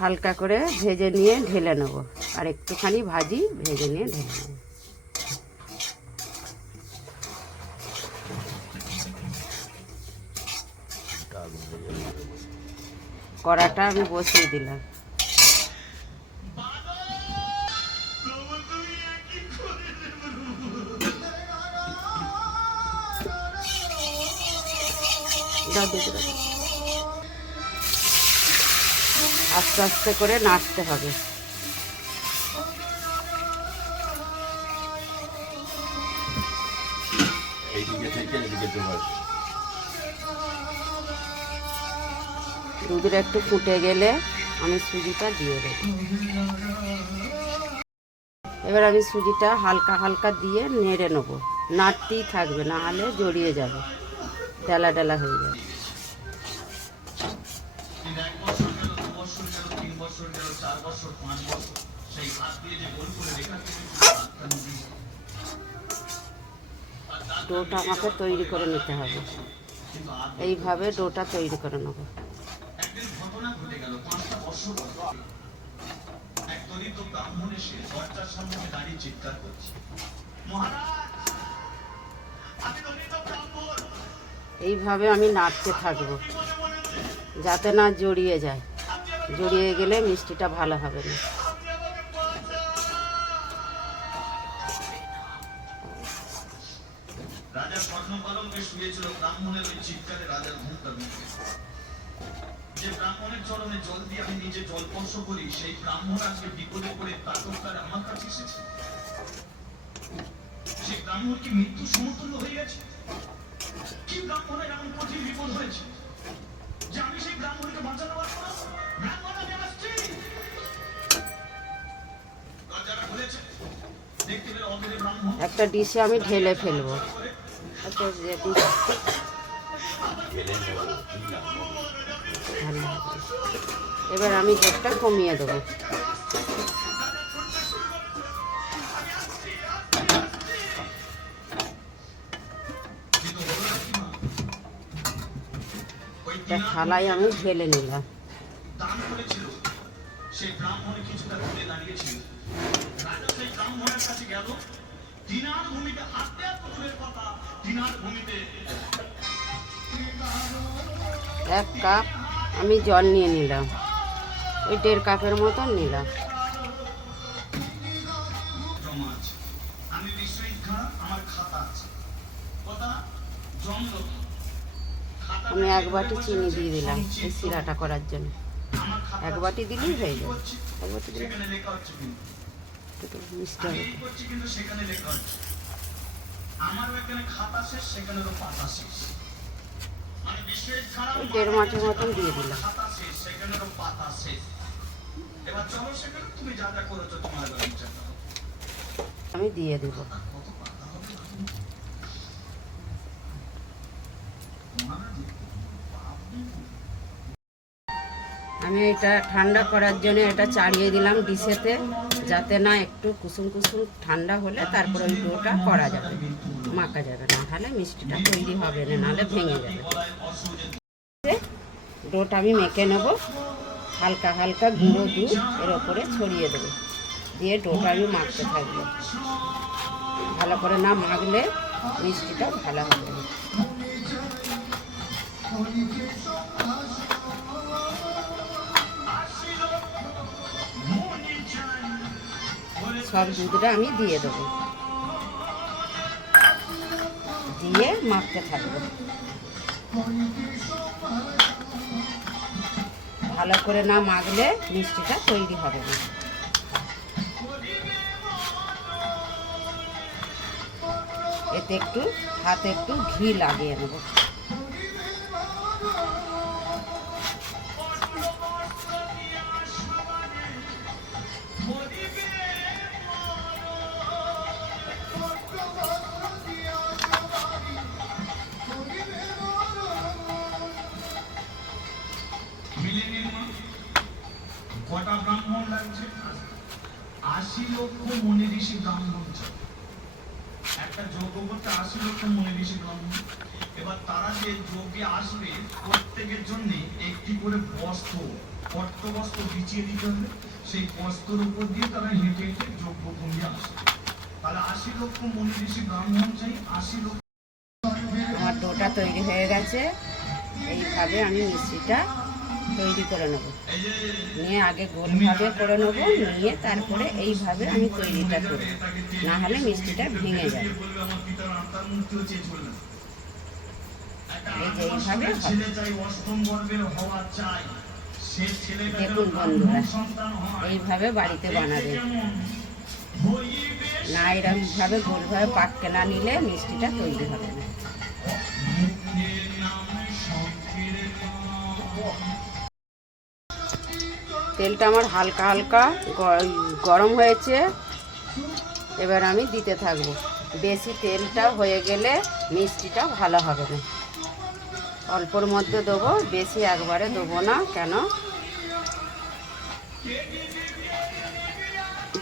হালকা করে ভেজে নিয়ে ঢেলে নেব, আর একটুখানি ভাজি ভেজে নিয়ে ঢেলে নেব। কড়াটা আমি বসিয়ে দিলাম। আস্তে আস্তে করে নাড়তে হবে। দুধটা একটু ফুটে গেলে আমি সুজিটা দিয়ে দেব। এবার আমি সুজিটা হালকা হালকা দিয়ে নেড়ে নেব, নাড়তেই থাকবে, না হলে জড়িয়ে যাবে, ডেলা ডেলা হয়ে যাবে। ডোটা আমাকে তৈরি করে নিতে হবে, এইভাবে ডোটা তৈরি করে নেব। এইভাবে আমি নাড়তে থাকবো যাতে না জড়িয়ে যায়, জড়িয়ে গেলে মিষ্টিটা ভালো হবে না। রাজা স্বর্ণপালঙ্কে শুয়েছিল, ব্রাহ্মণের ওই চিৎকারে রাজার ঘুমটা ভেঙে গেছে। যে ব্রাহ্মণের চরণে জল দিয়ে আমি নিজে জল স্পর্শ করি, সেই ব্রাহ্মণ আজকে বিপদে পড়ে তারকার আমার কাছে এসেছে। সেই ব্রাহ্মণ কি মৃত্যু সমতুল্য হয়ে গেছে? কি ব্রাহ্মণের এমন কঠিন বিপদ হয়েছে যে আমি সেই ব্রাহ্মণকে বাঁচাতে পারবো না? ব্রাহ্মণ আমি আসছি। রাজারা বলেছে দেখতে পেলে অধরে ব্রাহ্মণ একটা ডিশে আমি ঢেলে ফেলবো। এবার আমি জলটা কমিয়ে দেবো। একটা থালায় আমি ঢেলে নিলাম। সেই ব্রাহ্মণে কিছুটা দূরে দাঁড়িয়েছিল। রাজা সেই ব্রাহ্মণের কাছে গেল। দিনার ভূমিতে হাতে পুতুলের কথা, দিনার ভূমিতে 1 কাপ আমি জল নিয়ে নিলাম, ওই 1.5 কাপের মতন নিলাম। আমি বিশ্বইক্ষা, আমার খাতা আছে, কথা জন্ম। আমি 1 বাটি চিনি দিয়ে দিলাম এই শিরাটা করার জন্য। 1 বাটি দিলেই হয়ে যাবে। 1 বাটি দিলে মিষ্টি হবে। ওই 1.5 মাসের মতন দিয়ে দিলাম। আমি দিয়ে দেব। আমি এটা ঠান্ডা করার জন্য এটা চালিয়ে দিলাম ডিশেতে, যাতে না একটু কুসুম কুসুম ঠান্ডা হলে তারপর ওই ডোটা করা যাবে, মাখা যাবে, না হলে মিষ্টিটা তৈরি হবে না, নাহলে ভেঙে যাবে। ডোটা আমি মেখে নেব, হালকা হালকা গুঁড়ো দুধ এর ওপরে ছড়িয়ে দেবো, দিয়ে ডোটা আমি মাখতে থাকবো। ভালো করে না মাখলে মিষ্টিটা ভালো হবে না। সব দুধটা আমি দিয়ে দেবো, দিয়ে মাখতে থাকবো। ভালো করে না মাখলে মিষ্টিটা তৈরি হবে না। এতে একটু হাতে একটু ঘি লাগিয়ে নেব। কটা ব্রাহ্মণ লাগছে? 80 লক্ষ মনে ঋষি ব্রাহ্মণ। একটা যজ্ঞ করতে 80 লক্ষ মনে ঋষি ব্রাহ্মণ। এবার তারা যে যোগে আসবে প্রত্যেকের জন্য একটি করে বস্ত্র পট্টবস্ত্র বিছিয়ে দিতে হবে। সেই বস্ত্রের উপর দিয়ে তারা হেঁটে হেঁটে যজ্ঞ ভূমি আসবে। তাহলে 80 লক্ষ মনি ঋষি ব্রাহ্মণ চাই, 80 লক্ষ। আমার ডোটা তৈরি হয়ে গেছে। এইভাবে আমি মিষ্টিটা তৈরি করে নেব, নিয়ে আগে গোলভাবে করে নেব, নিয়ে তারপরে এইভাবে আমি তৈরিটা করব, না হলে মিষ্টিটা ভেঙে যাবে। এই যে এইভাবে হবে। দেখুন বন্ধুরা, এইভাবে বাড়িতে বানাবেন, না এরকমভাবে গোলভাবে পাককে না নিলে মিষ্টিটা তৈরি হবে না। তেলটা আমার হালকা হালকা গরম হয়েছে, এবার আমি দিতে থাকবো। বেশি তেলটা হয়ে গেলে মিষ্টিটা ভালো হবে না। অল্পর মধ্যে দেবো, বেশি একবারে দেবো না, কেন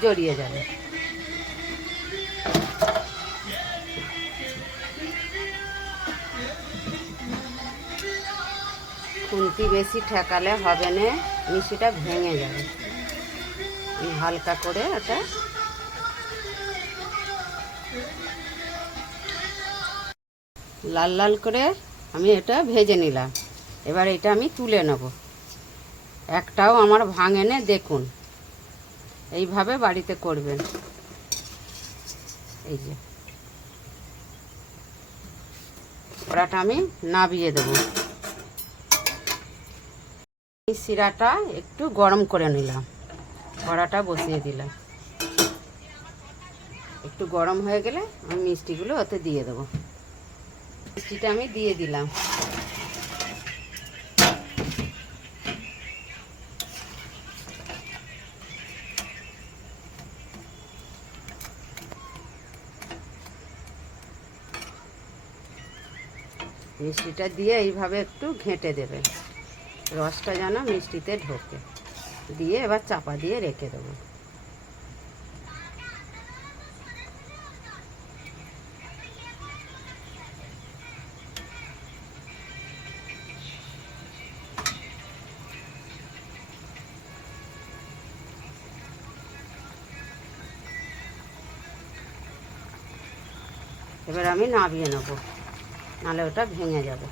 জড়িয়ে যাবে। খুন্তি বেশি ঠেকালে হবে না, মিষ্টিটা ভেঙে যাবে। হালকা করে এটা লাল লাল করে আমি এটা ভেজে নিলাম। এবার এটা আমি তুলে নেব। একটাও আমার ভাঙে না, দেখুন এইভাবে বাড়িতে করবেন। এই যে কড়াটা আমি নাবিয়ে দেবো। এই শিরাটা একটু গরম করে নিলাম, কড়াটা বসিয়ে দিলাম। একটু গরম হয়ে গেলে আমি মিষ্টিগুলো ওতে দিয়ে দেবো। মিষ্টিটা আমি দিয়ে দিলাম। মিষ্টিটা দিয়ে এইভাবে একটু ঘেঁটে দেবেন, রসটা যেন মিষ্টিতে ঢোকে। দিয়ে এবার চাপা দিয়ে রেখে দেবো। এবার আমি নামিয়ে নেবো, নাহলে ওটা ভেঙে যাবে।